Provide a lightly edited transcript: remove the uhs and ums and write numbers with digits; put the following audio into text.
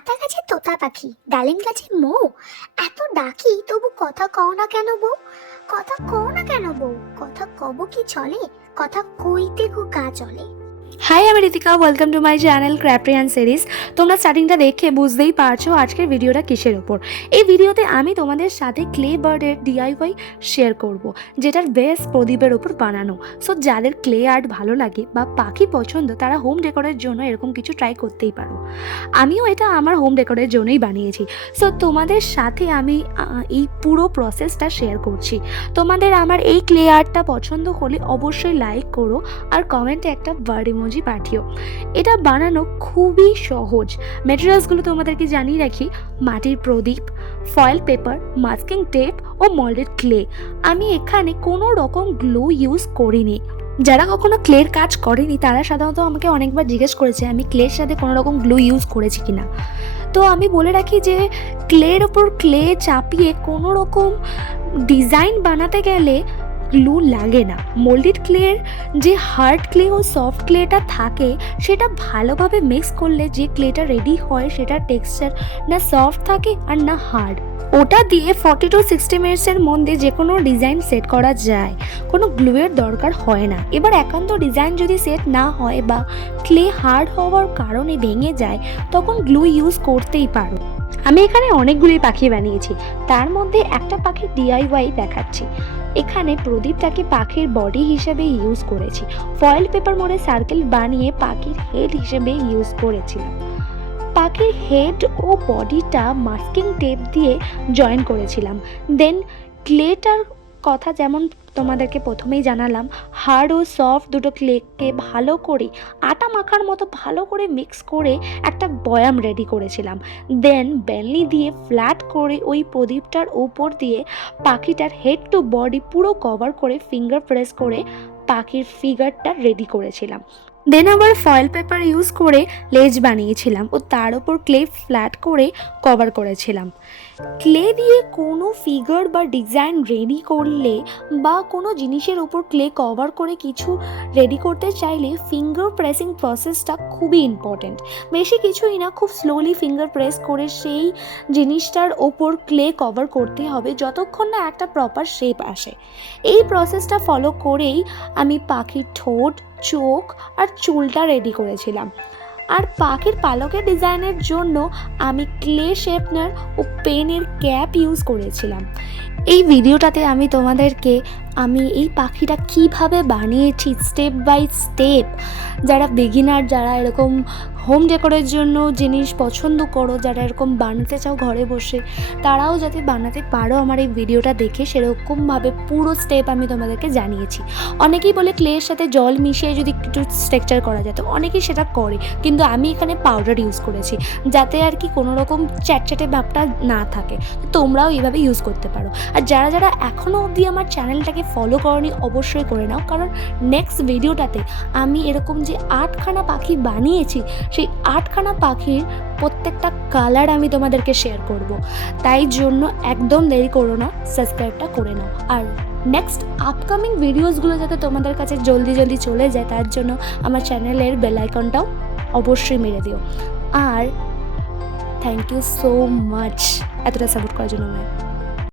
আতা গাছে তোতা পাখি, ডালিম গাছে মৌ, এত ডাকি তবু কথা কও না কেন বউ? কথা কও না কেন বউ? কথা কব কি চলে? কথা কইতে গো গা চলে। হাই, আমি Ritika. Welcome to my channel ক্র্যাপ্রিয়ান সিরিজ। তোমরা স্টার্টিংটা দেখে বুঝতেই পারছো আজকের ভিডিওটা কিসের ওপর। এই ভিডিওতে আমি তোমাদের সাথে ক্লে বার্ডের ডিআইওয়াই শেয়ার করব, যেটার বেস প্রদীপের ওপর বানানো। সো যাদের ক্লে আর্ট ভালো লাগে বা পাখি পছন্দ, তারা হোম ডেকোরের জন্য এরকম কিছু ট্রাই করতেই পারো। আমিও এটা আমার হোম ডেকোরের জন্যই বানিয়েছি। সো তোমাদের সাথে আমি এই পুরো প্রসেসটা শেয়ার করছি। তোমাদের আমার এই ক্লে আর্টটা পছন্দ হলে অবশ্যই লাইক করো আর কমেন্টে একটা বার্ড ইমোজি পাঠিও। এটা বানানো খুবই সহজ। ম্যাটেরিয়ালসগুলো তোমাদেরকে জানিয়ে রাখি: মাটির প্রদীপ, ফয়েল পেপার, মাস্কিং টেপ ও মল্ডেড ক্লে। আমি এখানে কোনো রকম গ্লু ইউজ করিনি। যারা কখনো ক্লের কাজ করেনি তারা সাধারণত আমাকে অনেকবার জিজ্ঞেস করেছে আমি ক্লের সাথে কোনো রকম গ্লু ইউজ করেছি কিনা। তো আমি বলে রাখি যে ক্লের ওপর ক্লে চাপিয়ে কোনো রকম ডিজাইন বানাতে গেলে গ্লু লাগে না। মোল্ডেড ক্লের যে হার্ড ক্লে ও সফট ক্লেটা থাকে সেটা ভালোভাবে মিক্স করলে যে ক্লেটা রেডি হয় সেটার টেক্সচার না সফট থাকে আর না হার্ড। ওটা দিয়ে 40 to 60 মিনিটসের মধ্যে যে কোনো ডিজাইন সেট করা যায়, কোনো গ্লুয়ের দরকার হয় না। এবার একান্ত ডিজাইন যদি সেট না হয় বা ক্লে হার্ড হওয়ার কারণে ভেঙে যায়, তখন গ্লু ইউজ করতেই পারো। আমি এখানে অনেকগুলি পাখি বানিয়েছি, তার মধ্যে একটা পাখির ডিআইওয়াই দেখাচ্ছি। এখানে প্রদীপটাকে পাখির বডি হিসেবে ইউজ করেছি। ফয়েল পেপার মোড়ে সার্কেল বানিয়ে পাখির হেড হিসেবে ইউজ করেছিলাম। পাখির হেড ও বডিটা মাস্কিং টেপ দিয়ে জয়েন করেছিলাম। দেন ক্লেটার কথা যেমন তোমাদেরকে প্রথমেই জানালাম, হার্ড ও সফট দুটো ক্লেকে ভালো করে আটা মাখার মতো ভালো করে মিক্স করে একটা বয়াম রেডি করেছিলাম। দেন বেলনি দিয়ে ফ্ল্যাট করে ওই প্রদীপটার উপর দিয়ে পাখিটার হেড টু বডি পুরো কভার করে ফিঙ্গার প্রেস করে পাখির ফিগারটা রেডি করেছিলাম। দেন আবার ফয়েল পেপার ইউজ করে লেজ বানিয়েছিলাম ও তার উপর ক্লে ফ্ল্যাট করে কভার করেছিলাম। ক্লে দিয়ে কোনো ফিগার বা ডিজাইন রেডি করলে বা কোনো জিনিসের উপর ক্লে কভার করে কিছু রেডি করতে চাইলে ফিঙ্গার প্রেসিং প্রসেসটা খুবই ইম্পর্ট্যান্ট। বেশি কিছুই না, খুব স্লোলি ফিঙ্গার প্রেস করে সেই জিনিসটার ওপর ক্লে কভার করতে হবে যতক্ষণ না একটা প্রপার শেপ আসে। এই প্রসেসটা ফলো করেই আমি পাখির ঠোঁট, চোখ আর চুলটা রেডি করেছিলাম। আর পাখির পালকের ডিজাইনের জন্য আমি ক্লে শেপনার ও পেনের ক্যাপ ইউজ করেছিলাম। এই ভিডিওটাতে আমি তোমাদেরকে এই পাখিটা কিভাবে বানিয়েছি স্টেপ বাই স্টেপ, যারা বিগিনার, যারা এরকম হোম ডেকোরের জন্য জিনিস পছন্দ করো, যারা এরকম বানাতে চাও ঘরে বসে, তারাও যাতে বানাতে পারো আমার এই ভিডিওটা দেখে, সেরকমভাবে পুরো স্টেপ আমি তোমাদেরকে জানিয়েছি। অনেকেই বলে ক্লের সাথে জল মিশিয়ে যদি একটু স্ট্রাকচার করা যায়, তো অনেকেই সেটা করে, কিন্তু আমি এখানে পাউডার ইউজ করেছি যাতে আর কি কোনো রকম চ্যাটচ্যাটে ভাবটা না থাকে। তোমরাও এইভাবে ইউজ করতে পারো। আর যারা যারা এখনও অবধি আমার চ্যানেলটাকে ফলো করনি অবশ্যই করে নাও, কারণ নেক্সট ভিডিওটাতে আমি এরকম যে 8খানা পাখি বানিয়েছি সেই 8খানা পাখির প্রত্যেকটা কালার আমি তোমাদেরকে শেয়ার করব। তাই জন্য একদম দেরি করো না, সাবস্ক্রাইবটা করে নাও। আর নেক্সট আপকামিং ভিডিওসগুলো যাতে তোমাদের কাছে জলদি জলদি চলে যায় তার জন্য আমার চ্যানেলের বেল আইকনটাও অবশ্যই মেরে দিও। আর থ্যাংক ইউ সো মাচ এতটা সাপোর্ট করার জন্য।